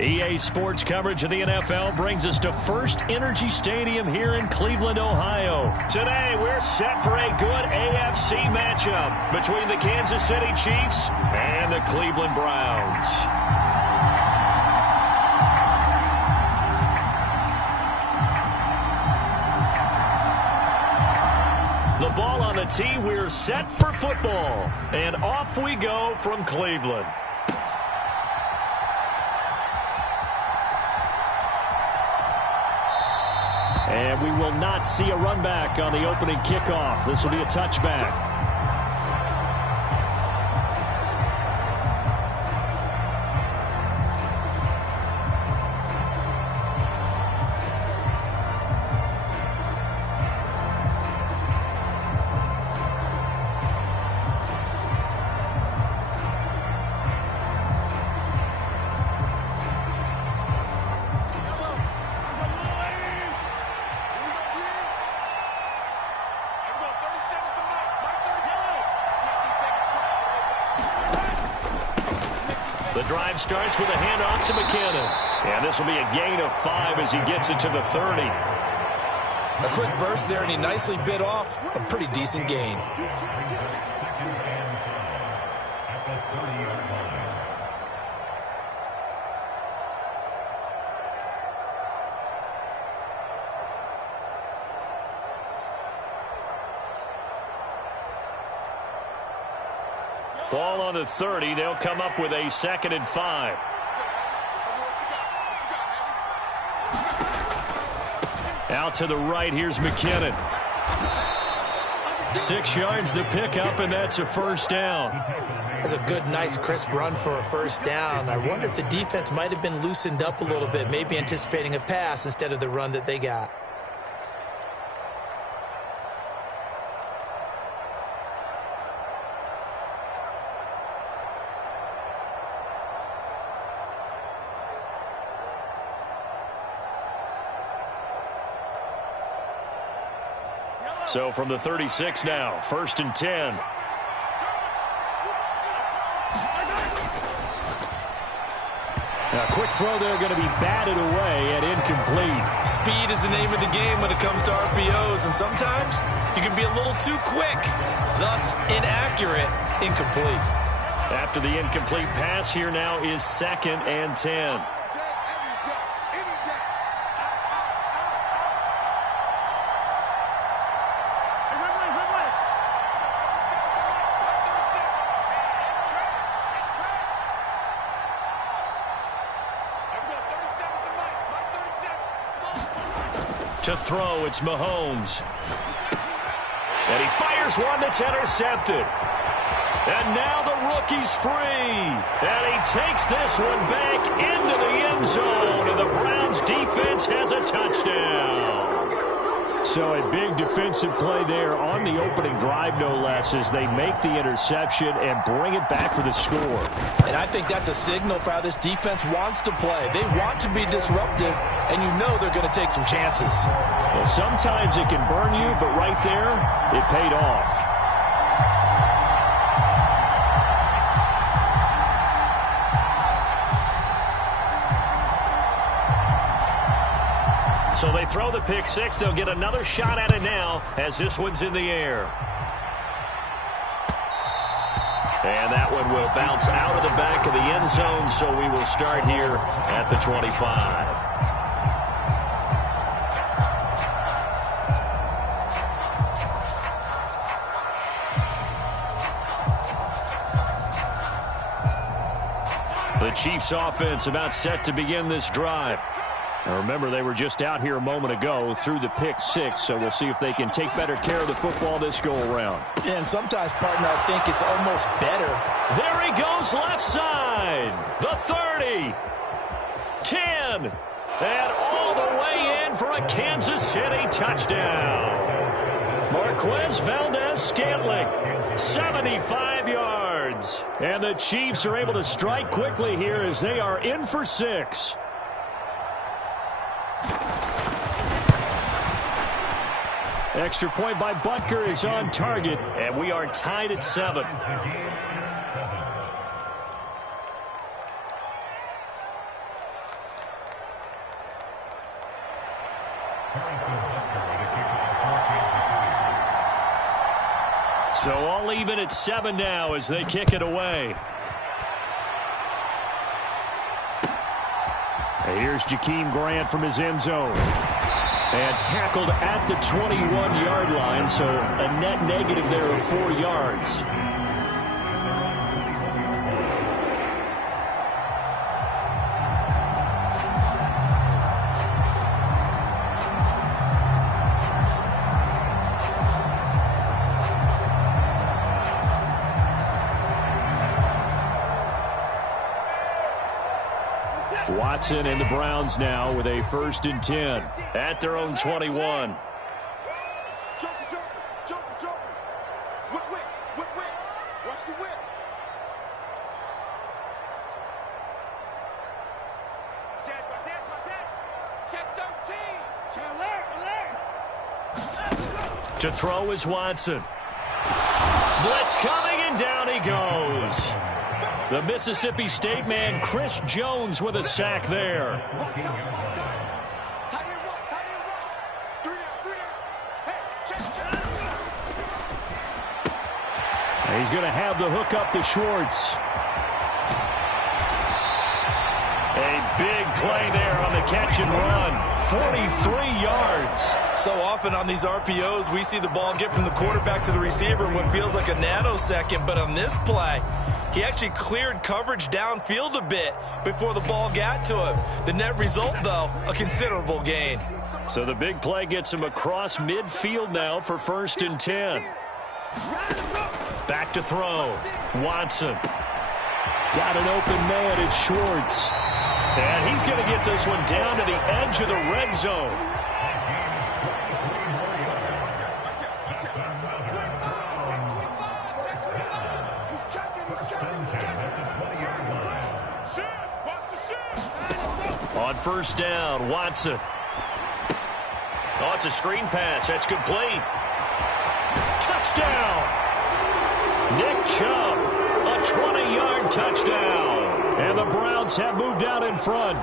EA Sports coverage of the NFL brings us to First Energy Stadium here in Cleveland, Ohio. Today, we're set for a good AFC matchup between the Kansas City Chiefs and the Cleveland Browns. The ball on the tee, we're set for football. And off we go from Cleveland. And we will not see a run back on the opening kickoff. This will be a touchback. The drive starts with a handoff to McKinnon. And this will be a gain of 5 as he gets it to the 30. A quick burst there, and he nicely bit off a pretty decent gain. Ball on the 30. They'll come up with a 2nd and 5. Out to the right. Here's McKinnon. 6 yards the pickup, and that's a first down. That's a good, nice, crisp run for a first down. I wonder if the defense might have been loosened up a little bit, maybe anticipating a pass instead of the run that they got. So from the 36 now, 1st and 10. A quick throw there, going to be batted away and incomplete. Speed is the name of the game when it comes to RPOs, and sometimes you can be a little too quick, thus inaccurate, incomplete. After the incomplete pass, here now is 2nd and 10. To throw, it's Mahomes. And he fires one that's intercepted. And now the rookie's free. And he takes this one back into the end zone. And the Browns defense has a touchdown. So a big defensive play there on the opening drive, no less, as they make the interception and bring it back for the score. And I think that's a signal for how this defense wants to play. They want to be disruptive, and you know they're going to take some chances. Well, sometimes it can burn you, but right there, it paid off. So they throw the pick six. They'll get another shot at it now as this one's in the air. And that one will bounce out of the back of the end zone, so we will start here at the 25. The Chiefs offense about set to begin this drive. Now remember, they were just out here a moment ago through the pick six, so we'll see if they can take better care of the football this go-around. And sometimes, partner, I think it's almost better. There he goes, left side. The 30. 10. And all the way in for a Kansas City touchdown. Marquez Valdez-Scantling, 75 yards. And the Chiefs are able to strike quickly here as they are in for 6. Extra point by Butker is on target, and we are tied at 7. So all even at 7 now as they kick it away. And here's Jakeem Grant from his end zone. And tackled at the 21-yard line, so a net negative there of 4 yards. Watson and the Browns now with a 1st and 10 at their own 21. Watch the whip. Check 13. To throw is Watson. Blitz coming, and down he goes. The Mississippi State man, Chris Jones, with a sack there. He's going to have the hook up to Schwartz. A big play there on the catch and run. 43 yards. So often on these RPOs, we see the ball get from the quarterback to the receiver in what feels like a nanosecond. But on this play, he actually cleared coverage downfield a bit before the ball got to him. The net result, though, a considerable gain. So the big play gets him across midfield now for 1st and 10. Back to throw. Watson. Got an open man. It's Schwartz. And he's going to get this one down to the edge of the red zone. On 1st down, Watson. Oh, it's a screen pass. That's complete. Touchdown! Nick Chubb, a 20-yard touchdown. And the Browns have moved out in front.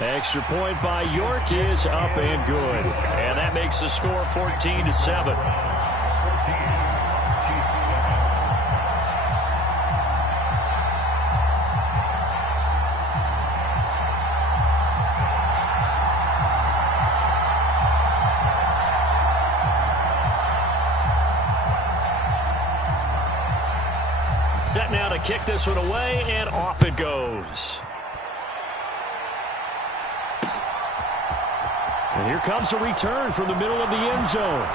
Extra point by York is up and good. And that makes the score 14-7. Set now to kick this one away, and off it goes. And here comes a return from the middle of the end zone.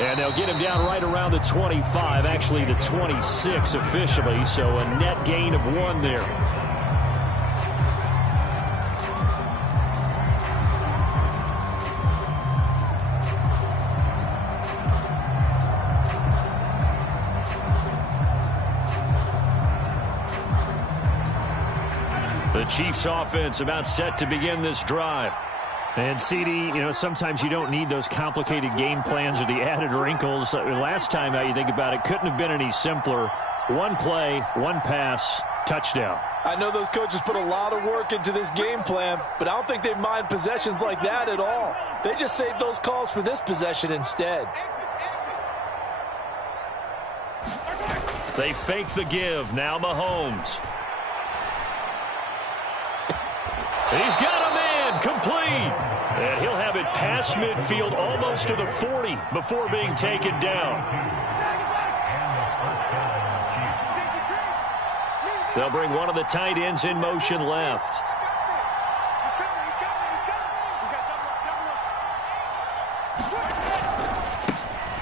And they'll get him down right around the 25, actually the 26 officially, so a net gain of 1 there. The Chiefs offense about set to begin this drive. And CD, sometimes you don't need those complicated game plans or the added wrinkles. Last time out, you think about it, couldn't have been any simpler. 1 play, 1 pass, touchdown. I know those coaches put a lot of work into this game plan, but I don't think they mind possessions like that at all. They just saved those calls for this possession instead. They fake the give. Now Mahomes. He's got a man, complete. And he'll have it past midfield almost to the 40 before being taken down. They'll bring one of the tight ends in motion left.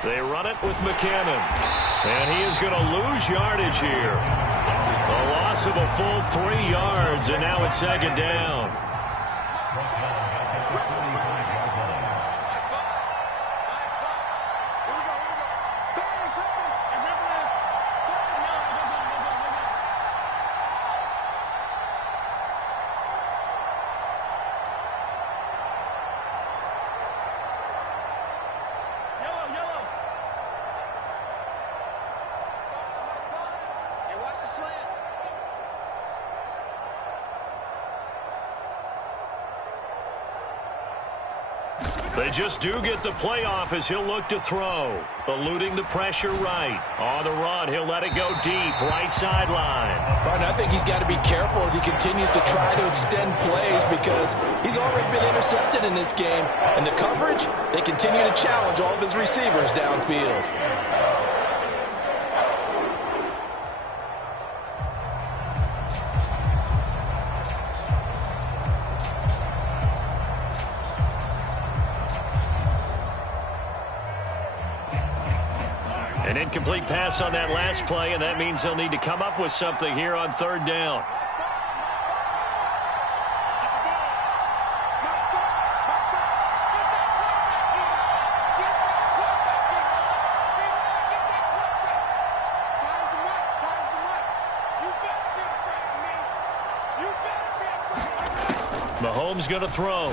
They run it with McKinnon. And he is going to lose yardage here. A loss of a full 3 yards, and now it's 2nd down. They just do get the playoff as he'll look to throw. Eluding the pressure right. On the run, he'll let it go deep. Right sideline. Barton, I think he's got to be careful as he continues to try to extend plays because he's already been intercepted in this game. And the coverage, they continue to challenge all of his receivers downfield. An incomplete pass on that last play, and that means they'll need to come up with something here on third down. Mahomes going to throw.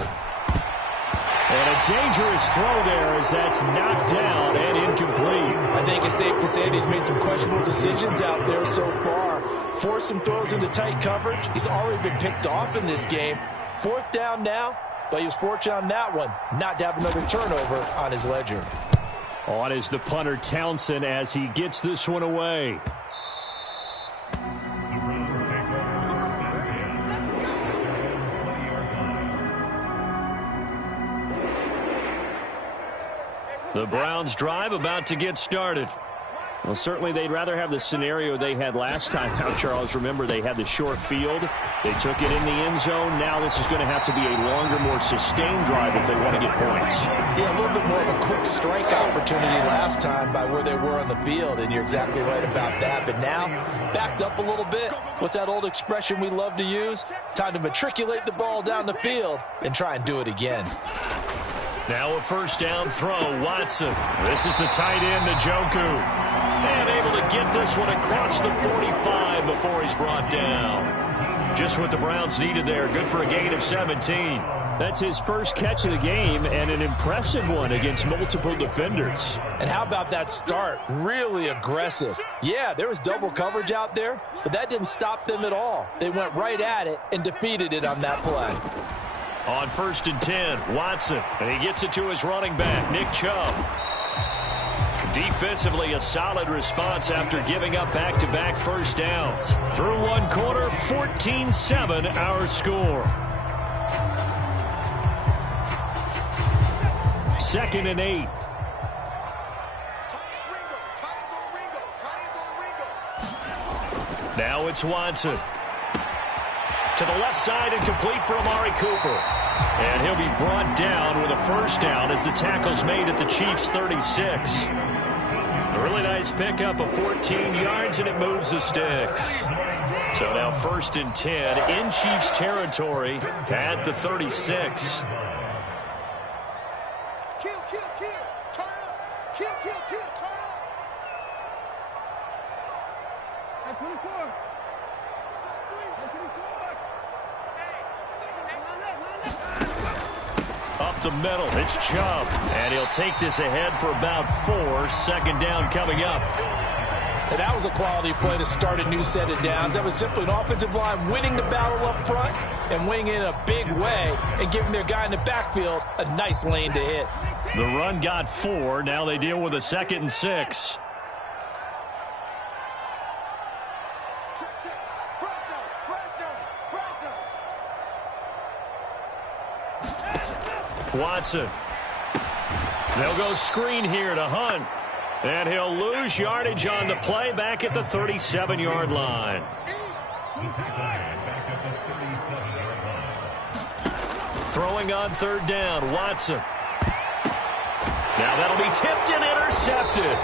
And a dangerous throw there as that's knocked down and incomplete. I think it's safe to say that he's made some questionable decisions out there so far. Forced some throws into tight coverage. He's already been picked off in this game. Fourth down now, but he was fortunate on that one not to have another turnover on his ledger. On is the punter Townsend as he gets this one away. The Browns drive about to get started. Well, certainly they'd rather have the scenario they had last time out, Charles. Remember, they had the short field. They took it in the end zone. Now this is going to have to be a longer, more sustained drive if they want to get points. Yeah, a little bit more of a quick strike opportunity last time by where they were on the field, and you're exactly right about that. But now, backed up a little bit. What's that old expression we love to use? Time to matriculate the ball down the field and try and do it again. Now a first down throw, Watson. This is the tight end, Njoku. And able to get this one across the 45 before he's brought down. Just what the Browns needed there. Good for a gain of 17. That's his first catch of the game and an impressive one against multiple defenders. And how about that start? Really aggressive. Yeah, there was double coverage out there, but that didn't stop them at all. They went right at it and defeated it on that play. On first and 10, Watson. And he gets it to his running back, Nick Chubb. Defensively, a solid response after giving up back-to-back first downs. Through one quarter, 14-7 our score. Second and 8. Now it's Watson. To the left side and complete for Amari Cooper. And he'll be brought down with a first down as the tackle's made at the Chiefs' 36. A really nice pickup of 14 yards, and it moves the sticks. So now first and 10 in Chiefs territory at the 36. Kill, kill, kill. Turn up. Kill, kill, kill. Turn up. At 24. At 24. Up the middle, it's Chubb. And he'll take this ahead for about 4. Second down coming up. And that was a quality play to start a new set of downs. That was simply an offensive line winning the battle up front and winning it in a big way and giving their guy in the backfield a nice lane to hit. The run got 4. Now they deal with a second and 6. Watson. They'll go screen here to Hunt. And he'll lose yardage on the play back at the 37-yard line. Throwing on third down, Watson. Now that'll be tipped and intercepted.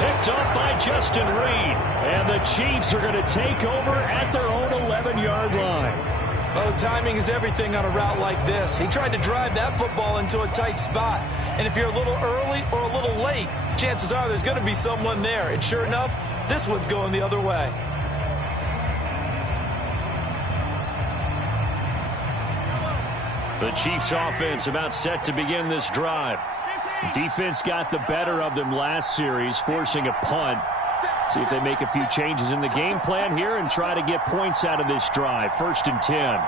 Picked up by Justin Reed. And the Chiefs are going to take over at their own 11-yard line. Oh, timing is everything on a route like this. He tried to drive that football into a tight spot. And if you're a little early or a little late, chances are there's going to be someone there. And sure enough, this one's going the other way. The Chiefs offense about set to begin this drive. Defense got the better of them last series, forcing a punt. See if they make a few changes in the game plan here and try to get points out of this drive. First and 10.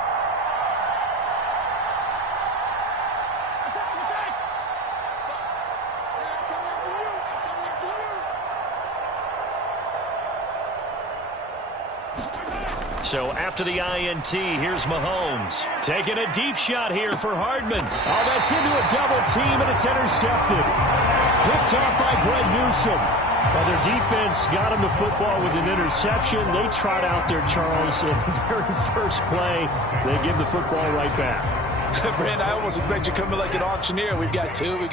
So after the INT, here's Mahomes. Taking a deep shot here for Hardman. Oh, that's into a double team, and it's intercepted. Picked off by Greg Newsome. Well, their defense got him the football with an interception. They trot out there, Charles, in the very first play. They give the football right back. Brand, I almost expect you coming like an auctioneer. We've got two.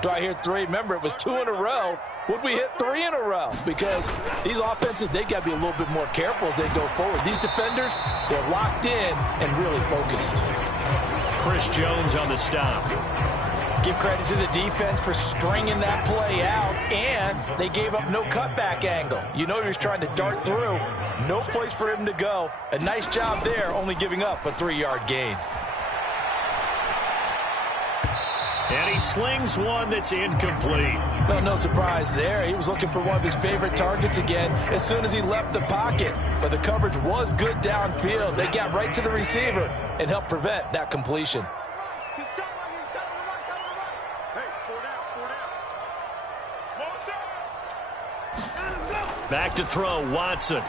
Do I hear three? Remember, it was 2 in a row. Would we hit 3 in a row? Because these offenses, they got to be a little bit more careful as they go forward. These defenders, they're locked in and really focused. Chris Jones on the stop. Give credit to the defense for stringing that play out, and they gave up no cutback angle. You know he was trying to dart through. No place for him to go. A nice job there, only giving up a 3-yard gain. And he slings one that's incomplete. Well, no surprise there. He was looking for one of his favorite targets again as soon as he left the pocket. But the coverage was good downfield. They got right to the receiver and helped prevent that completion. Back to throw, Watson.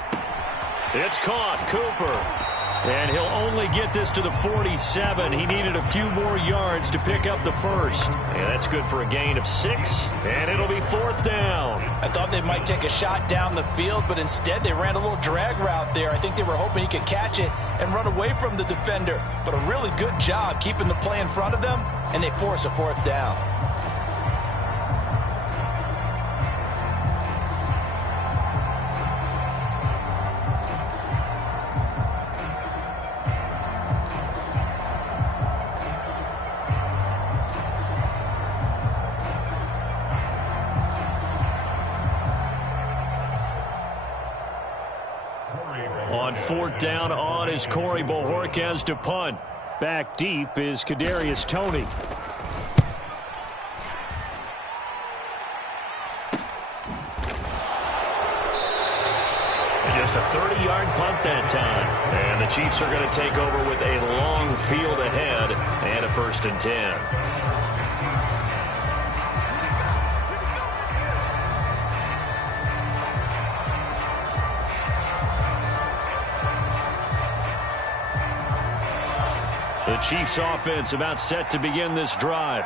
It's caught, Cooper. And he'll only get this to the 47. He needed a few more yards to pick up the first. And that's good for a gain of 6. And it'll be 4th down. I thought they might take a shot down the field, but instead they ran a little drag route there. I think they were hoping he could catch it and run away from the defender. But a really good job keeping the play in front of them, and they force a 4th down. On 4th down on is Corey Bojorquez to punt. Back deep is Kadarius Toney. And just a 30-yard punt that time. And the Chiefs are going to take over with a long field ahead and a 1st and 10. The Chiefs offense about set to begin this drive.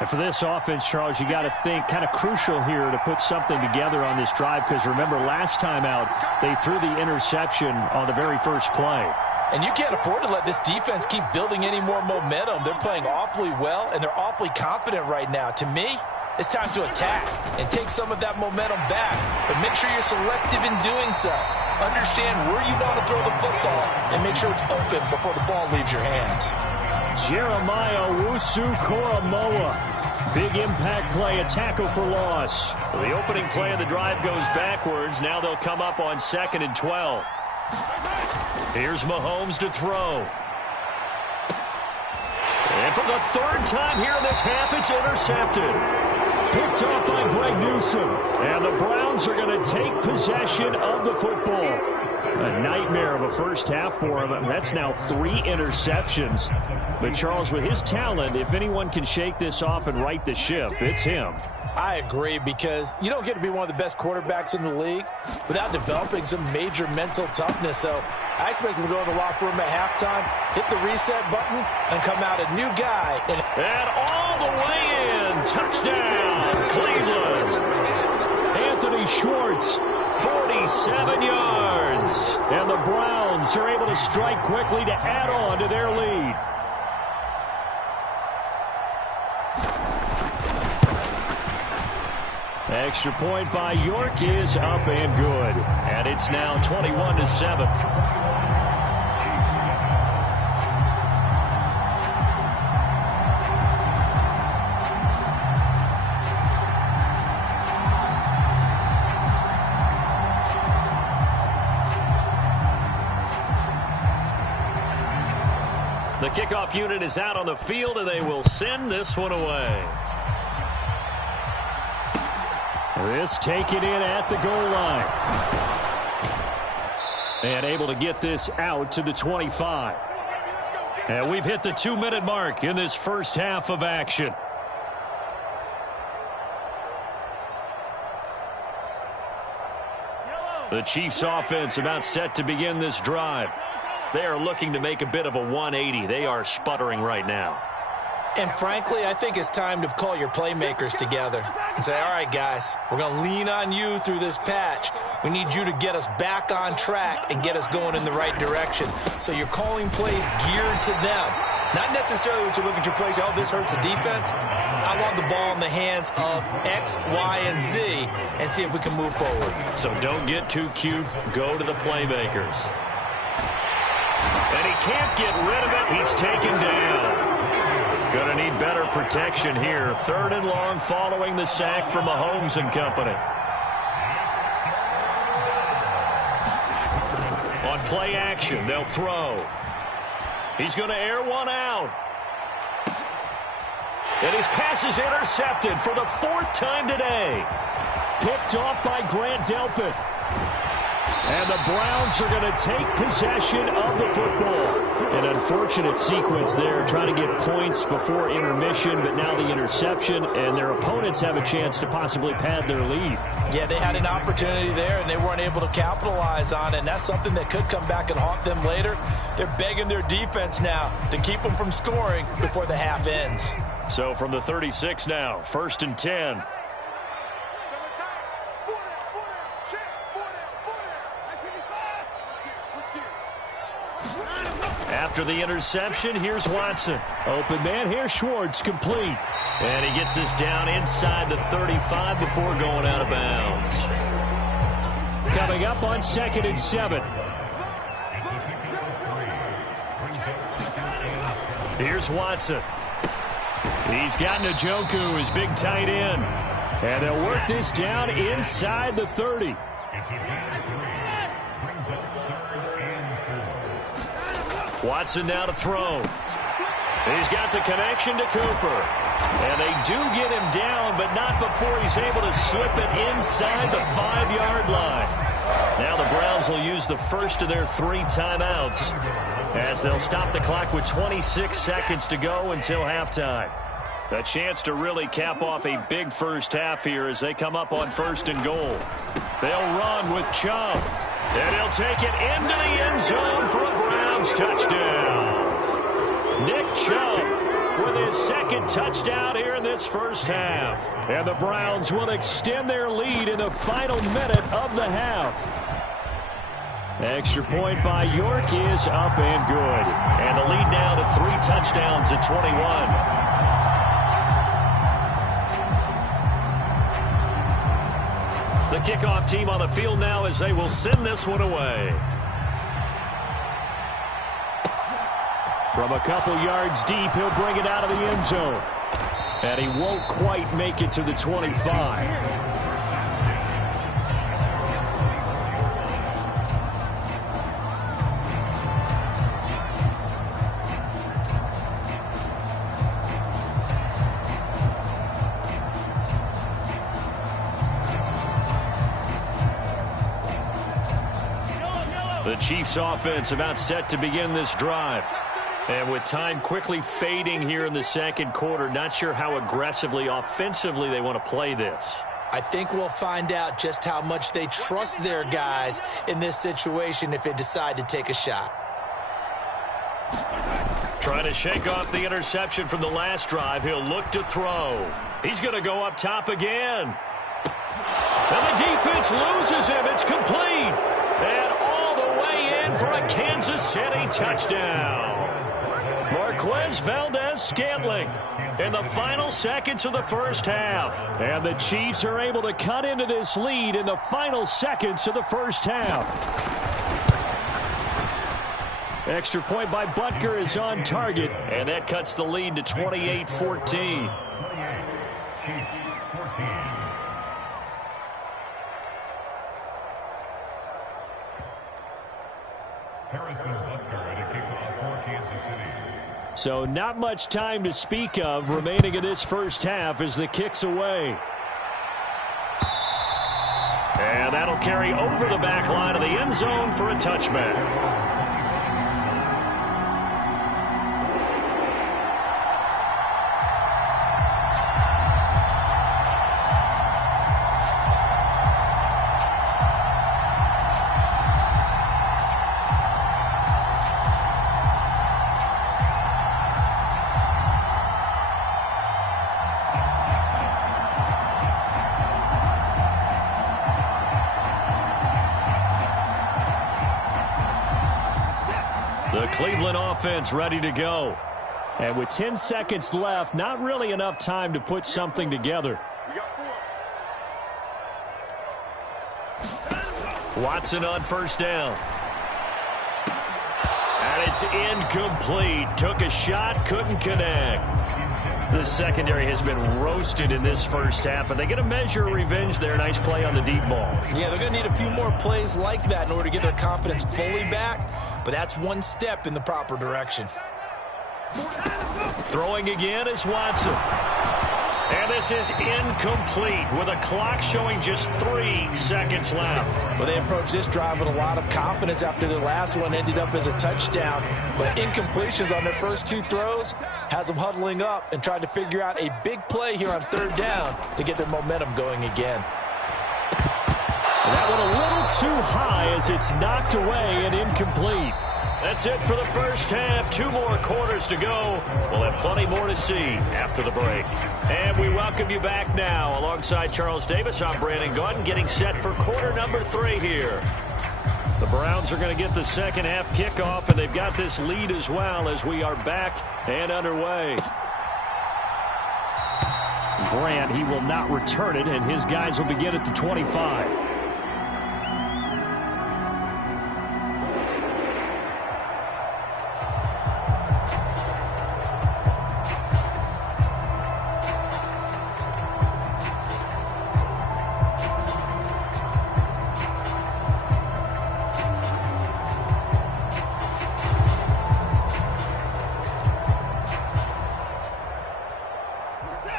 And for this offense, Charles, you got to think kind of crucial here to put something together on this drive, because remember last time out they threw the interception on the very first play. And you can't afford to let this defense keep building any more momentum. They're playing awfully well, and they're awfully confident right now. To me, it's time to attack and take some of that momentum back, but make sure you're selective in doing so. Understand where you want to throw the football and make sure it's open before the ball leaves your hands. Jeremiah Owusu-Koramoah. Big impact play, a tackle for loss. So the opening play of the drive goes backwards. Now they'll come up on 2nd and 12. Here's Mahomes to throw. And for the 3rd time here in this half, it's intercepted. Picked off by Greg Newsome. And the Browns are going to take possession of the football. A nightmare of a first half for him. That's now 3 interceptions. But Charles, with his talent, if anyone can shake this off and right the ship, it's him. I agree, because you don't get to be one of the best quarterbacks in the league without developing some major mental toughness. So I expect him to go in the locker room at halftime, hit the reset button, and come out a new guy. And all the way in. Touchdown, Cleveland. Anthony Schwartz, 47 yards. And the Browns are able to strike quickly to add on to their lead. Extra point by York is up and good. And it's now 21-7. The kickoff unit is out on the field, and they will send this one away. This taken in at the goal line. And able to get this out to the 25. And we've hit the 2-minute mark in this first half of action. The Chiefs offense about set to begin this drive. They are looking to make a bit of a 180. They are sputtering right now. And frankly, I think it's time to call your playmakers together and say, all right, guys, we're going to lean on you through this patch. We need you to get us back on track and get us going in the right direction. So you're calling plays geared to them. Not necessarily what you look at your plays, oh, this hurts the defense. I want the ball in the hands of X, Y, and Z and see if we can move forward. So don't get too cute. Go to the playmakers. And he can't get rid of it. He's taken down. Going to need better protection here. 3rd and long following the sack from Mahomes and company. On play action, they'll throw. He's going to air one out. And his pass is intercepted for the 4th time today. Picked off by Grant Delpit. And the Browns are going to take possession of the football. An unfortunate sequence there, trying to get points before intermission, but now the interception, and their opponents have a chance to possibly pad their lead. Yeah, they had an opportunity there, and they weren't able to capitalize on it, and that's something that could come back and haunt them later. They're begging their defense now to keep them from scoring before the half ends. So from the 36 now, 1st and 10. After the interception, here's Watson. Open man here, Schwartz, complete. And he gets us down inside the 35 before going out of bounds. Coming up on 2nd and 7. Here's Watson. He's got Njoku, his big tight end. And they'll work this down inside the 30. Watson now to throw. He's got the connection to Cooper. And they do get him down, but not before he's able to slip it inside the 5-yard line. Now the Browns will use the first of their 3 timeouts as they'll stop the clock with 26 seconds to go until halftime. A chance to really cap off a big first half here as they come up on 1st and goal. They'll run with Chubb. And he'll take it into the end zone for a Browns touchdown. Nick Chubb with his 2nd touchdown here in this first half. And the Browns will extend their lead in the final minute of the half. Extra point by York is up and good. And the lead now to 3 touchdowns at 21. The kickoff team on the field now as they will send this one away. From a couple yards deep, he'll bring it out of the end zone. And he won't quite make it to the 25. The Chiefs offense about set to begin this drive. And with time quickly fading here in the 2nd quarter, not sure how aggressively, offensively they want to play this. I think we'll find out just how much they trust their guys in this situation if they decide to take a shot. Trying to shake off the interception from the last drive. He'll look to throw. He's going to go up top again. And the defense loses him. It's complete. And all the way in for a Kansas City touchdown. Marquez Valdez-Scantling in the final seconds of the first half. And the Chiefs are able to cut into this lead in the final seconds of the first half. Extra point by Butker is on target. And that cuts the lead to 28-14. So not much time to speak of remaining in this first half as the kick's away. And that'll carry over the back line of the end zone for a touchback. The Cleveland offense ready to go. And with 10 seconds left, not really enough time to put something together. Watson on first down. And it's incomplete. Took a shot, couldn't connect. The secondary has been roasted in this first half, but they get a measure of revenge there. Nice play on the deep ball. Yeah, they're going to need a few more plays like that in order to get their confidence fully back, but that's one step in the proper direction. Throwing again is Watson. And this is incomplete with a clock showing just 3 seconds left. Well, they approached this drive with a lot of confidence after their last one ended up as a touchdown. But incompletions on their first 2 throws has them huddling up and trying to figure out a big play here on third down to get their momentum going again. That one a little too high as it's knocked away and incomplete. That's it for the first half. 2 more quarters to go. We'll have plenty more to see after the break. And we welcome you back now. Alongside Charles Davis, I'm Brandon Gaudin, getting set for quarter number 3 here. The Browns are going to get the second half kickoff, and they've got this lead as well as we are back and underway. Grant, he will not return it, and his guys will begin at the 25.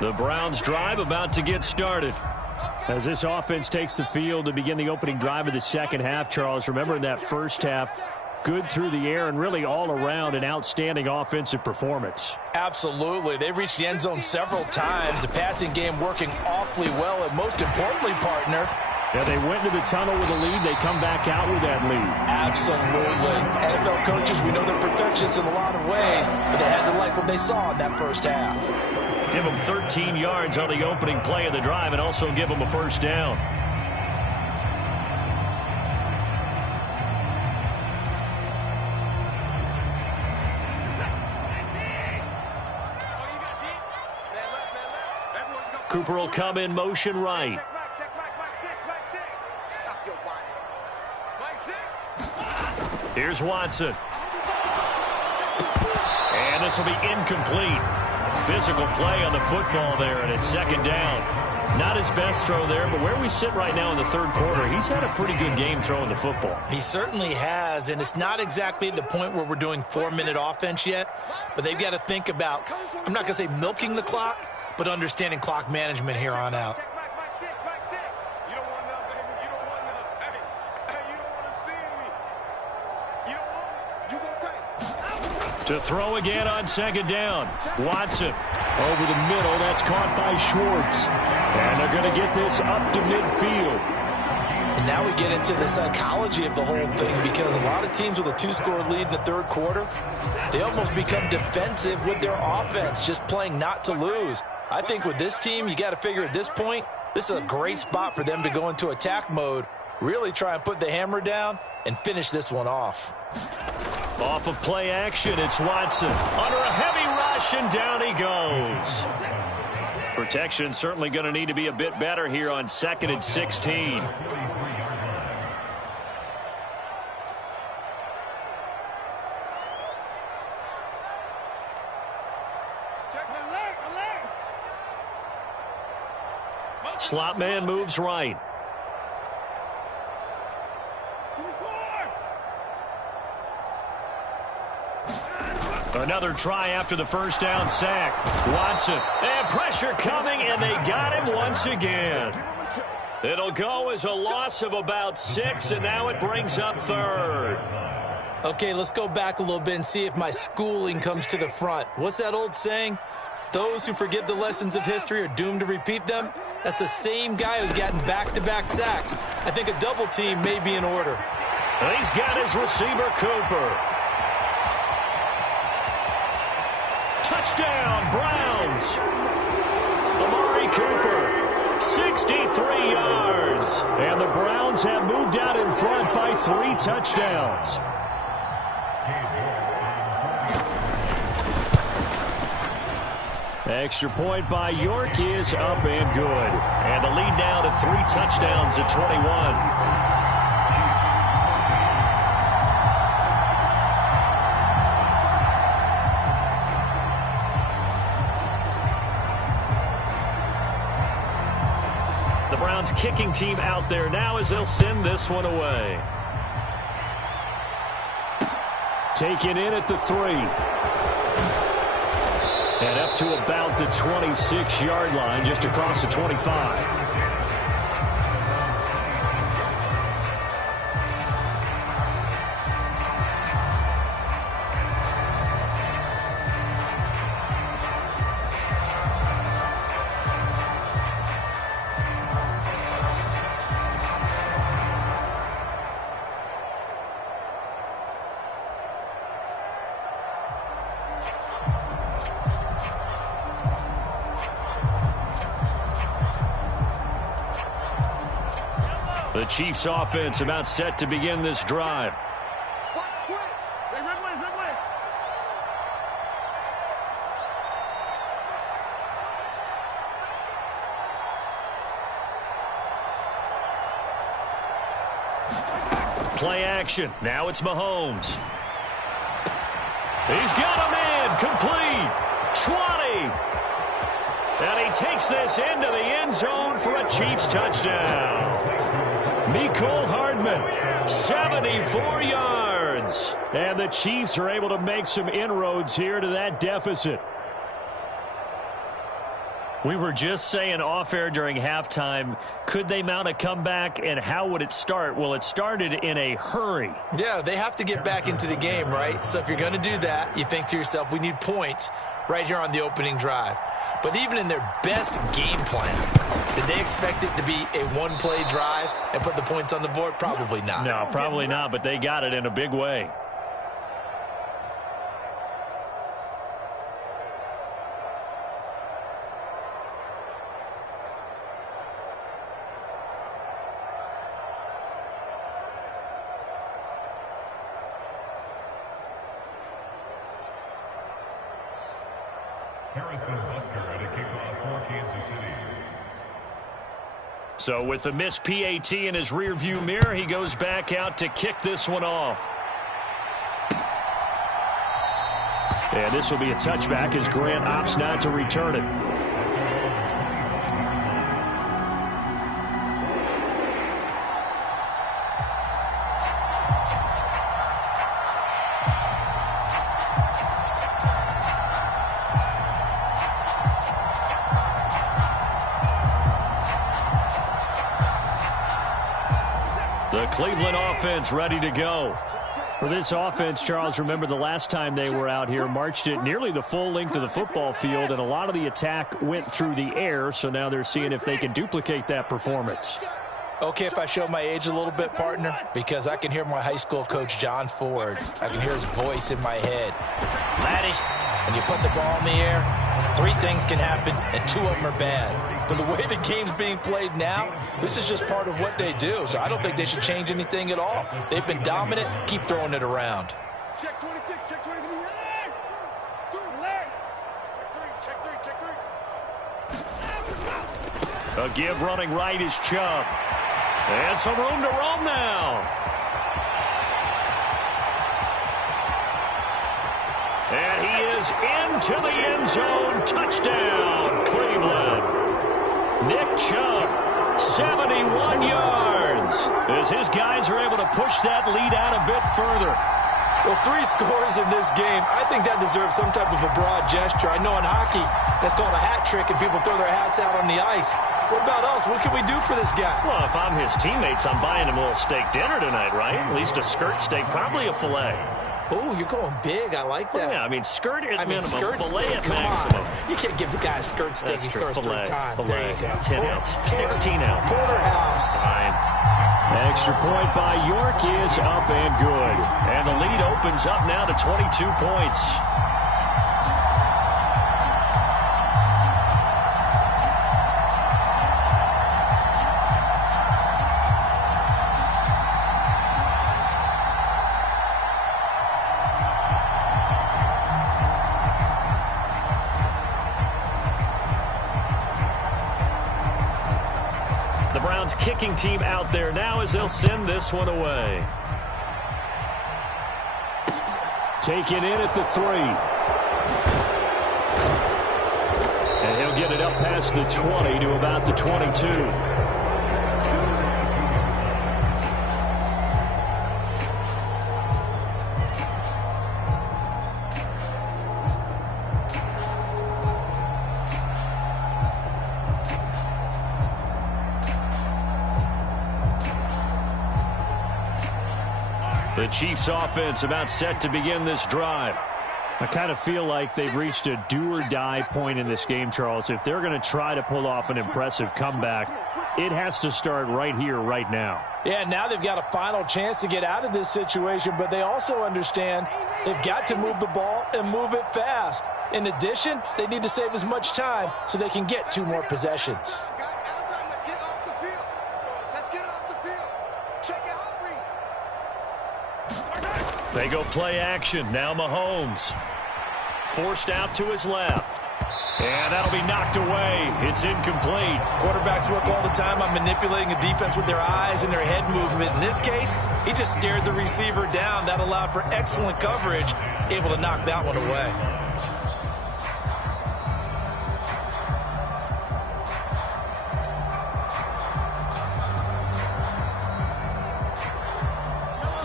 The Browns drive about to get started. As this offense takes the field to begin the opening drive of the second half, Charles, remember in that first half, good through the air and really all around an outstanding offensive performance. Absolutely. They reached the end zone several times. The passing game working awfully well, and most importantly, partner, yeah, they went into the tunnel with a lead. They come back out with that lead. Absolutely. NFL coaches, we know they're perfectionists in a lot of ways, but they had to like what they saw in that first half. Give them 13 yards on the opening play of the drive and also give them a first down. Cooper will come in motion right. Here's Watson. And this will be incomplete. Physical play on the football there, and it's second down. Not his best throw there, but where we sit right now in the third quarter, he's had a pretty good game throwing the football. He certainly has, and it's not exactly at the point where we're doing 4-minute offense yet, but they've got to think about, I'm not going to say milking the clock, but understanding clock management here on out. To throw again on second down. Watson over the middle. That's caught by Schwartz. And they're going to get this up to midfield. And now we get into the psychology of the whole thing, because a lot of teams with a 2-score lead in the third quarter, they almost become defensive with their offense, just playing not to lose. I think with this team, you got to figure at this point, this is a great spot for them to go into attack mode, really try and put the hammer down and finish this one off. Off of play action, it's Watson. Under a heavy rush, and down he goes. Protection certainly going to need to be a bit better here on 2nd and 16. Slot man moves right. Another try after the first down sack. Watson, and pressure coming, and they got him once again. It'll go as a loss of about 6, and now it brings up third. Okay, let's go back a little bit and see if my schooling comes to the front. What's that old saying? Those who forget the lessons of history are doomed to repeat them. That's the same guy who's gotten back-to-back sacks. I think a double team may be in order. He's got his receiver, Cooper. Touchdown, Browns. Amari Cooper, 63 yards. And the Browns have moved out in front by 3 touchdowns. Extra point by York is up and good. And the lead now to 3 touchdowns at 21. Browns kicking team out there now as they'll send this one away. Taken in at the 3. And up to about the 26-yard line, just across the 25. The Chiefs offense about set to begin this drive. Play action. Now it's Mahomes. He's got a man complete. 20. And he takes this into the end zone for a Chiefs touchdown. Mecole Hardman, 74 yards. And the Chiefs are able to make some inroads here to that deficit. We were just saying off-air during halftime, could they mount a comeback, and how would it start? Well, it started in a hurry. Yeah, they have to get back into the game, right? So if you're going to do that, you think to yourself, we need points right here on the opening drive. But even in their best game plan, did they expect it to be a one-play drive and put the points on the board? Probably not. No, probably not, but they got it in a big way. So with the missed PAT in his rearview mirror, he goes back out to kick this one off. And this will be a touchback as Grant opts not to return it. The Cleveland offense ready to go. For this offense, Charles, remember the last time they were out here, marched it nearly the full length of the football field, and a lot of the attack went through the air, so now they're seeing if they can duplicate that performance. Okay, if I show my age a little bit, partner, because I can hear my high school coach, John Ford. I can hear his voice in my head. Laddie, when you put the ball in the air, 3 things can happen, and 2 of them are bad. But the way the game's being played now, this is just part of what they do. So I don't think they should change anything at all. They've been dominant. Keep throwing it around. Check 26, check 23. Check 3. A give running right is Chubb. And some room to roam now. And he is into the end zone. Touchdown, Cleveland. Nick Chubb, 71 yards. As his guys are able to push that lead out a bit further. Well, 3 scores in this game. I think that deserves some type of a broad gesture. I know in hockey, that's called a hat trick, and people throw their hats out on the ice. What about us? What can we do for this guy? Well, if I'm his teammates, I'm buying him a little steak dinner tonight, right? At least a skirt steak, probably a filet. Oh, you're going big. I like that. Yeah, I mean, skirt at minimum, skirt filet steak, at maximum. You can't give the guy a skirt steak. That's He true. scores 3 times. Filet, There you go. 10 ounce, 16 ounce. Porterhouse. Fine. Extra point by York is up and good. And the lead opens up now to 22 points. Browns kicking team out there now as they'll send this one away. Taken in at the 3. And he'll get it up past the 20 to about the 22. The Chiefs offense about set to begin this drive. I kind of feel like they've reached a do-or-die point in this game, Charles. If they're going to try to pull off an impressive comeback, it has to start right here, right now. Yeah, now they've got a final chance to get out of this situation, but they also understand they've got to move the ball and move it fast. In addition, they need to save as much time so they can get 2 more possessions. Let's get off the field. Let's get off the field. Check out read. They go play action. Now Mahomes. Forced out to his left. And that'll be knocked away. It's incomplete. Quarterbacks work all the time on manipulating a defense with their eyes and their head movement. In this case, he just stared the receiver down. That allowed for excellent coverage, able to knock that one away.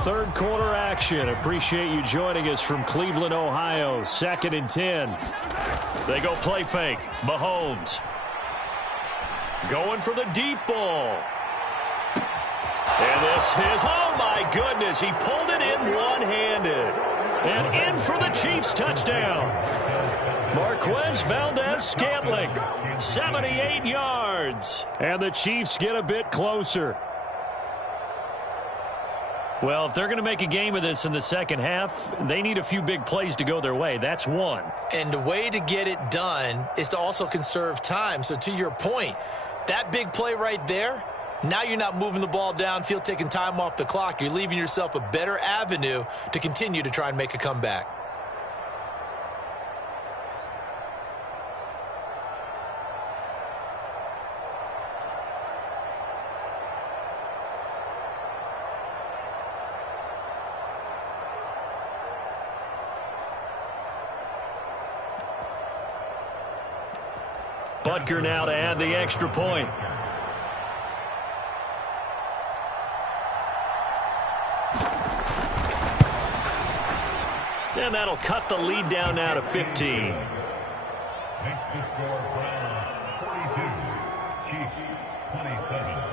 Third quarter action. Appreciate you joining us from Cleveland, Ohio. 2nd and 10. They go play fake. Mahomes. Going for the deep ball. And this is, oh my goodness, he pulled it in one-handed. And in for the Chiefs touchdown. Marquez Valdez-Scantling, 78 yards. And the Chiefs get a bit closer. Well, if they're going to make a game of this in the second half, they need a few big plays to go their way. That's one. And the way to get it done is to also conserve time. So to your point, that big play right there, now you're not moving the ball downfield, taking time off the clock. You're leaving yourself a better avenue to continue to try and make a comeback. Butker now to add the extra point. And that'll cut the lead down now to 15. Makes the score Browns 42, Chiefs 27.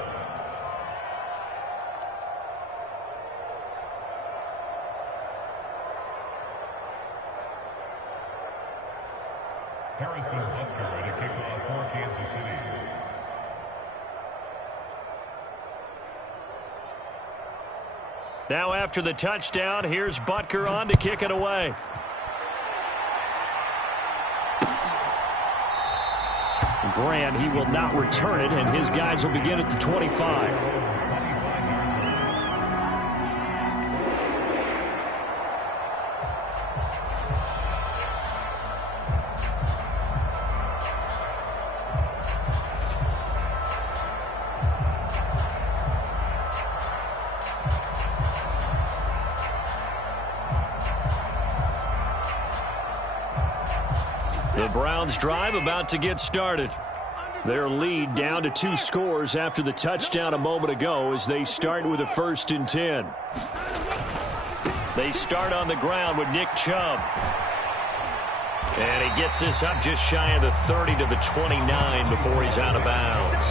Harrison Butker at a kickoff for Kansas City. Now after the touchdown, here's Butker on to kick it away. Grant, he will not return it, and his guys will begin at the 25. The Browns drive about to get started. Their lead down to 2 scores after the touchdown a moment ago as they start with a 1st and 10. They start on the ground with Nick Chubb. And he gets this up just shy of the 30 to the 29 before he's out of bounds.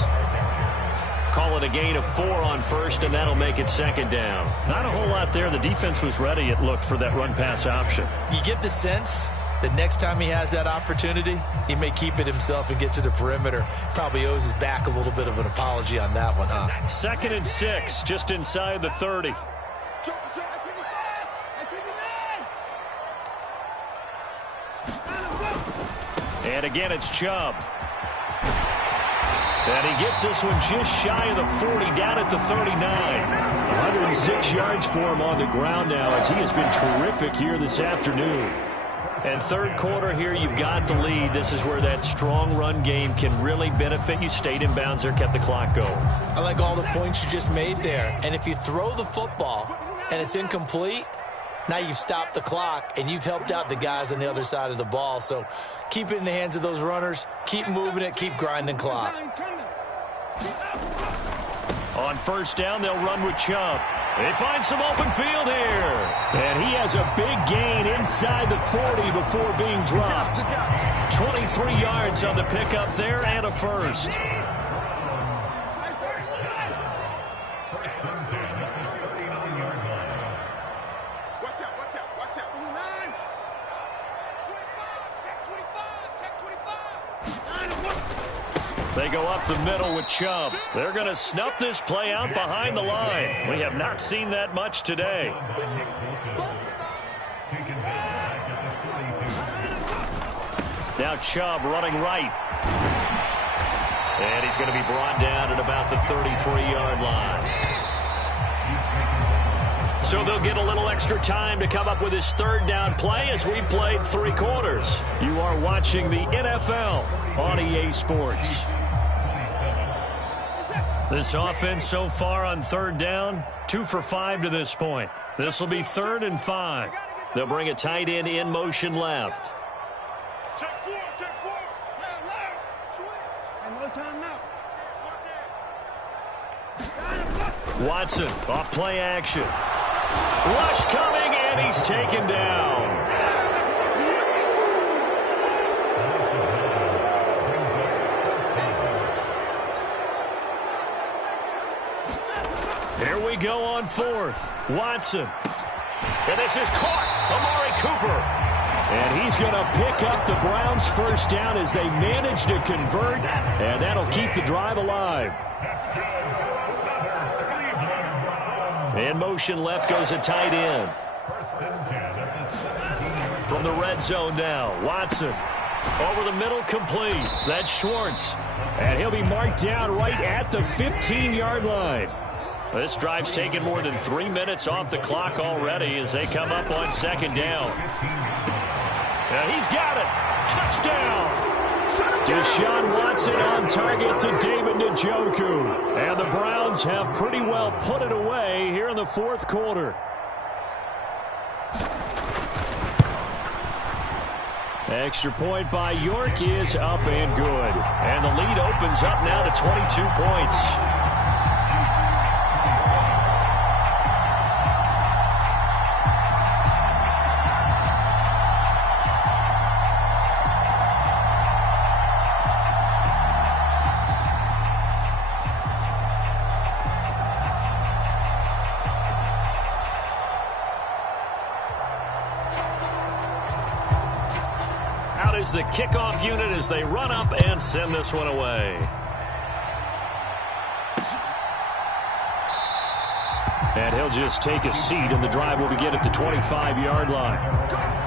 Call it a gain of 4 on first, and that'll make it 2nd down. Not a whole lot there. The defense was ready, it looked, for that run-pass option. You get the sense that next time he has that opportunity, he may keep it himself and get to the perimeter. Probably owes his back a little bit of an apology on that one, huh? 2nd and 6, just inside the 30. And again, it's Chubb. And he gets this one just shy of the 40, down at the 39. 106 yards for him on the ground now as he has been terrific here this afternoon. And third quarter here, you've got the lead. This is where that strong run game can really benefit you. Stayed in bounds there, kept the clock going. I like all the points you just made there. And if you throw the football and it's incomplete, now you've stopped the clock and you've helped out the guys on the other side of the ball. So keep it in the hands of those runners. Keep moving it. Keep grinding clock. On first down, they'll run with Chubb. They find some open field here. And he has a big gain inside the 40 before being dropped. 23 yards on the pickup there and a first. They go up the middle with Chubb. They're going to snuff this play out behind the line. We have not seen that much today. Now Chubb running right. And he's going to be brought down at about the 33-yard line. So they'll get a little extra time to come up with his third down play as we played 3 quarters. You are watching the NFL on EA Sports. This offense so far on third down, 2 for 5 to this point. This will be 3rd and 5. They'll bring a tight end in motion left. Check 4. Switch. And no time now. Watson off play action. Rush coming, and he's taken down. Here we go on 4th. Watson. And this is caught. Amari Cooper. And he's going to pick up the Browns' first down as they manage to convert. And that'll keep the drive alive. In motion left goes a tight end. From the red zone now, Watson. Over the middle, complete. That's Schwartz. And he'll be marked down right at the 15-yard line. This drive's taken more than 3 minutes off the clock already as they come up on 2nd down. And he's got it. Touchdown. Deshaun Watson on target to David Njoku. And the Browns have pretty well put it away here in the 4th quarter. Extra point by York is up and good. And the lead opens up now to 22 points. Is the kickoff unit as they run up and send this one away. And he'll just take a seat, and the drive will begin at the 25-yard line.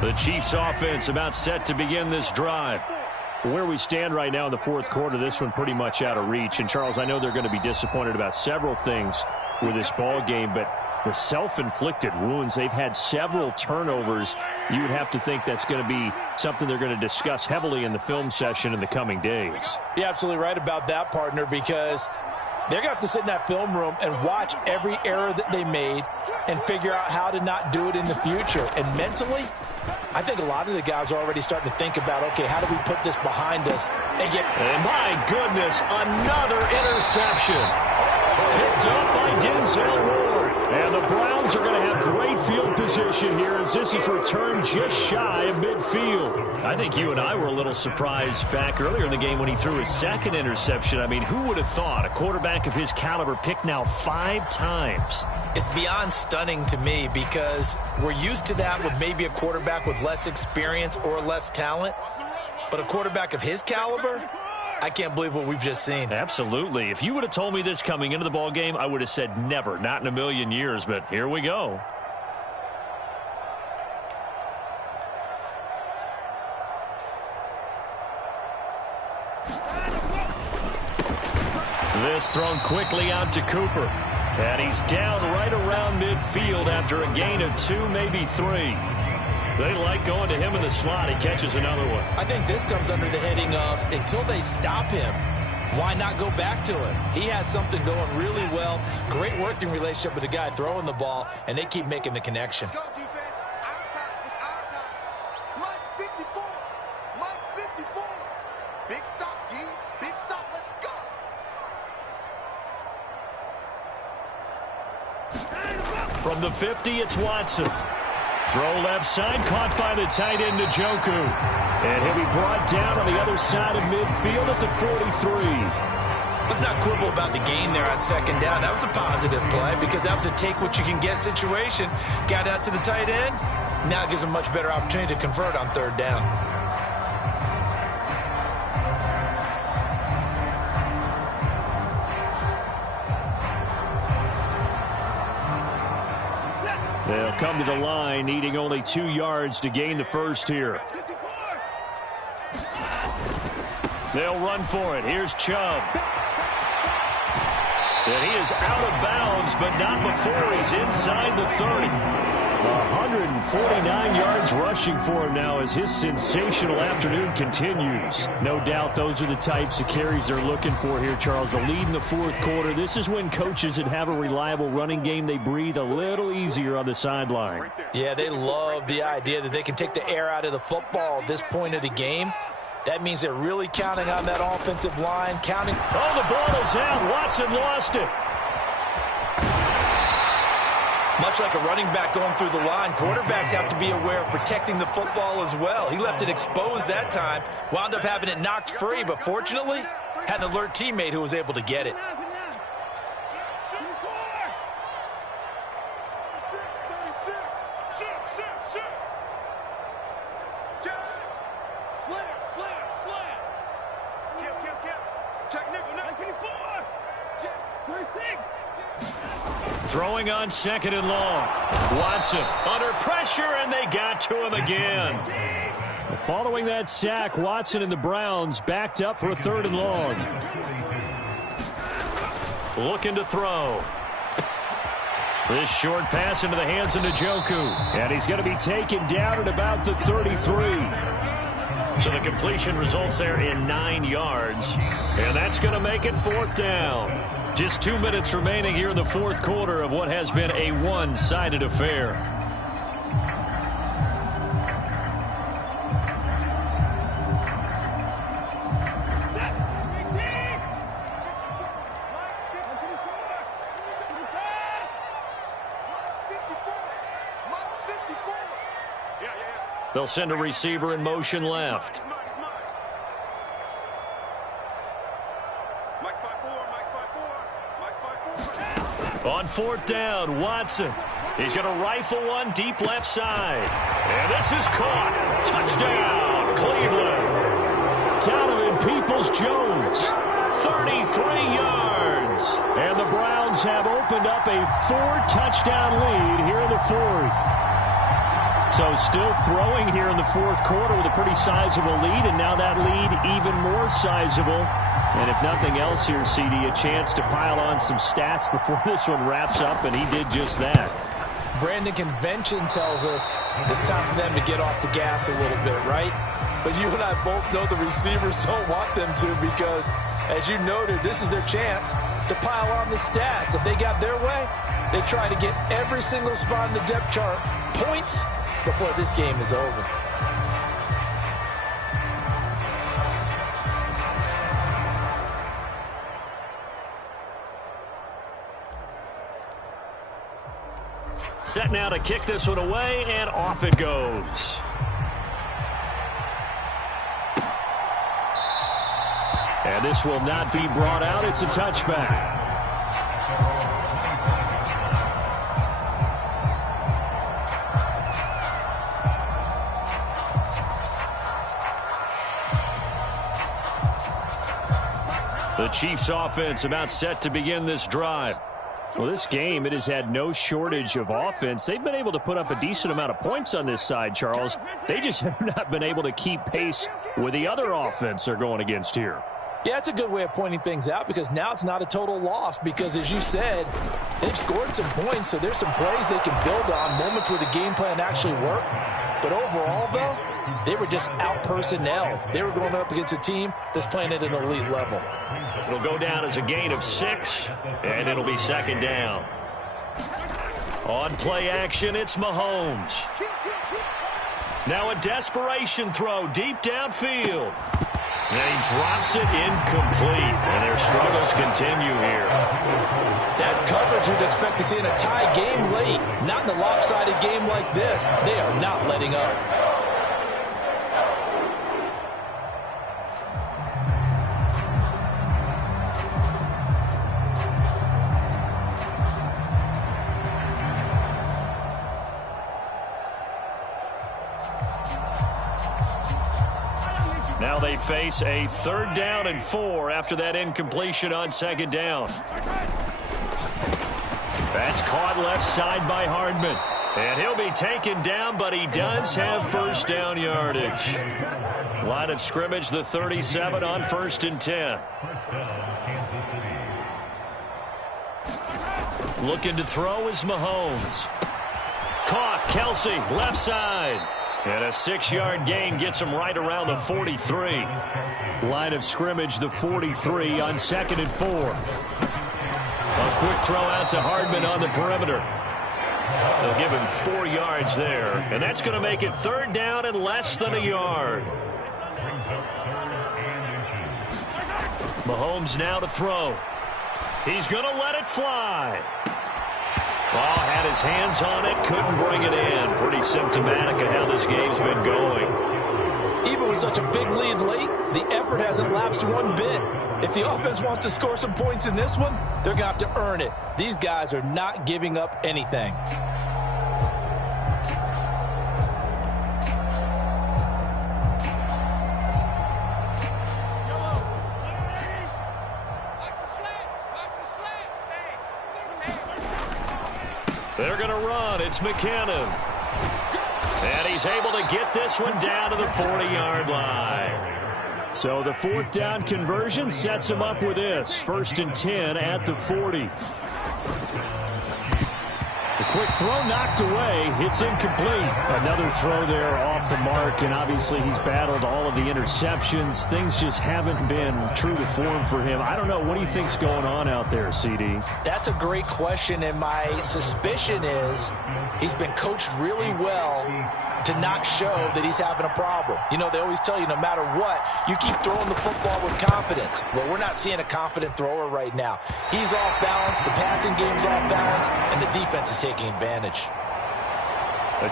The Chiefs offense about set to begin this drive. Where we stand right now in the 4th quarter, this one pretty much out of reach. And, Charles, I know they're going to be disappointed about several things with this ball game, but the self-inflicted wounds, they've had several turnovers. You would have to think that's going to be something they're going to discuss heavily in the film session in the coming days. You're absolutely right about that, partner, because they're going to have to sit in that film room and watch every error that they made and figure out how to not do it in the future. And mentally, I think a lot of the guys are already starting to think about, okay, how do we put this behind us and get... And my goodness, another interception. Picked up by Denzel Ward. And the Browns are going to have great field position here as this is returned just shy of midfield. I think you and I were a little surprised back earlier in the game when he threw his 2nd interception. I mean, who would have thought a quarterback of his caliber picked now 5 times? It's beyond stunning to me because we're used to that with maybe a quarterback with less experience or less talent. But a quarterback of his caliber, I can't believe what we've just seen. Absolutely. If you would have told me this coming into the ball game, I would have said never, not in a million years, but here we go. This thrown quickly out to Cooper. And he's down right around midfield after a gain of 2, maybe 3. They like going to him in the slot. He catches another one. I think this comes under the heading of until they stop him, why not go back to him? He has something going really well. Great working relationship with the guy throwing the ball, and they keep making the connection. Let's go, defense. Our time. It's our time. Mike 54. Mike 54. Big stop, G. Big stop. Let's go. From the 50, it's Watson. Throw left side, caught by the tight end, Njoku. And he'll be brought down on the other side of midfield at the 43. Let's not quibble about the gain there on second down. That was a positive play because that was a take-what-you-can-get situation. Got out to the tight end. Now it gives him a much better opportunity to convert on third down. They'll come to the line, needing only 2 yards to gain the first here. They'll run for it. Here's Chubb. And he is out of bounds, but not before he's inside the 30. 149 yards rushing for him now as his sensational afternoon continues. No doubt those are the types of carries they're looking for here, Charles. The lead in the fourth quarter. This is when coaches that have a reliable running game, they breathe a little easier on the sideline. Yeah, they love the idea that they can take the air out of the football at this point of the game. That means they're really counting on that offensive line, counting. Oh, the ball is out. Watson lost it. Much like a running back going through the line, quarterbacks have to be aware of protecting the football as well. He left it exposed that time, wound up having it knocked free, but fortunately, had an alert teammate who was able to get it. Throwing on second and long. Watson under pressure, and they got to him again. Following that sack, Watson and the Browns backed up for a third and long. Looking to throw. This short pass into the hands of Njoku. And he's going to be taken down at about the 33. So the completion results there in 9 yards. And that's going to make it fourth down. Just 2 minutes remaining here in the fourth quarter of what has been a one-sided affair. They'll send a receiver in motion left. On fourth down, Watson. He's going to rifle one deep left side. And this is caught. Touchdown, Cleveland. Donovan Peoples-Jones, 33 yards. And the Browns have opened up a 4-touchdown lead here in the fourth. So still throwing here in the fourth quarter with a pretty sizable lead, and now that lead even more sizable. And if nothing else here, CD, a chance to pile on some stats before this one wraps up, and he did just that. Brandon, convention tells us it's time for them to get off the gas a little bit, right? But you and I both know the receivers don't want them to because, as you noted, this is their chance to pile on the stats. If they got their way, they try to get every single spot in the depth chart points before this game is over. Set now to kick this one away, and off it goes. And this will not be brought out. It's a touchback. The Chiefs offense about set to begin this drive. Well, this game, it has had no shortage of offense. They've been able to put up a decent amount of points on this side, Charles. They just have not been able to keep pace with the other offense they're going against here. Yeah, it's a good way of pointing things out because now it's not a total loss because, as you said, they've scored some points, so there's some plays they can build on, moments where the game plan actually worked. But overall, though, they were just out-personnel. They were going up against a team that's playing at an elite level. It'll go down as a gain of 6, and it'll be second down. On play action, it's Mahomes. Now a desperation throw deep downfield. And he drops it incomplete, and their struggles continue here. That's coverage you'd expect to see in a tie game late. Not in a lopsided game like this. They are not letting up. Now they face a 3rd down and 4 after that incompletion on 2nd down. That's caught left side by Hardman. And he'll be taken down, but he does have first down yardage. Line of scrimmage, the 37 on 1st and 10. Looking to throw is Mahomes. Caught, Kelsey, left side. And a 6-yard gain gets him right around the 43. Line of scrimmage, the 43 on 2nd and 4. A quick throw out to Hardman on the perimeter. They'll give him 4 yards there. And that's going to make it 3rd down and less than a yard. Mahomes now to throw. He's going to let it fly. Ball had his hands on it, couldn't bring it in. Pretty symptomatic of how this game's been going. Even with such a big lead late, the effort hasn't lapsed one bit. If the offense wants to score some points in this one, they're going to have to earn it. These guys are not giving up anything. They're going to run. It's McKinnon. And he's able to get this one down to the 40-yard line. So the 4th down conversion sets him up with this. 1st and 10 at the 40. The quick throw knocked away. It's incomplete. Another throw there off the mark, and obviously he's battled all of the interceptions. Things just haven't been true to form for him. I don't know. What do you think's going on out there, CD? That's a great question, and my suspicion is he's been coached really well to not show that he's having a problem. You know, they always tell you no matter what, you keep throwing the football with confidence. Well, we're not seeing a confident thrower right now. He's off balance, the passing game's off balance, and the defense is taking advantage.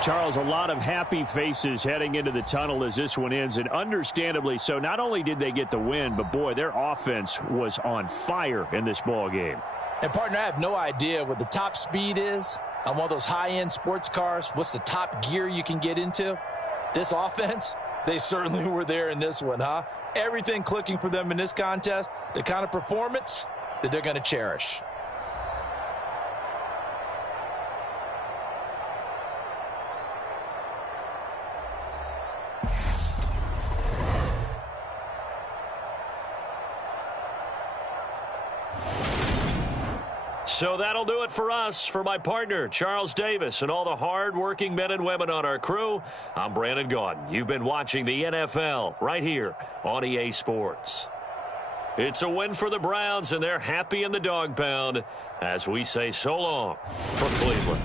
Charles, a lot of happy faces heading into the tunnel as this one ends, and understandably so. Not only did they get the win, but boy, their offense was on fire in this ball game. And partner, I have no idea what the top speed is on one of those high-end sports cars. What's the top gear you can get into? This offense, they certainly were there in this one, huh? Everything clicking for them in this contest, the kind of performance that they're going to cherish. So that'll do it for us. For my partner, Charles Davis, and all the hard-working men and women on our crew, I'm Brandon Gaudin. You've been watching the NFL right here on EA Sports. It's a win for the Browns, and they're happy in the dog pound as we say so long from Cleveland.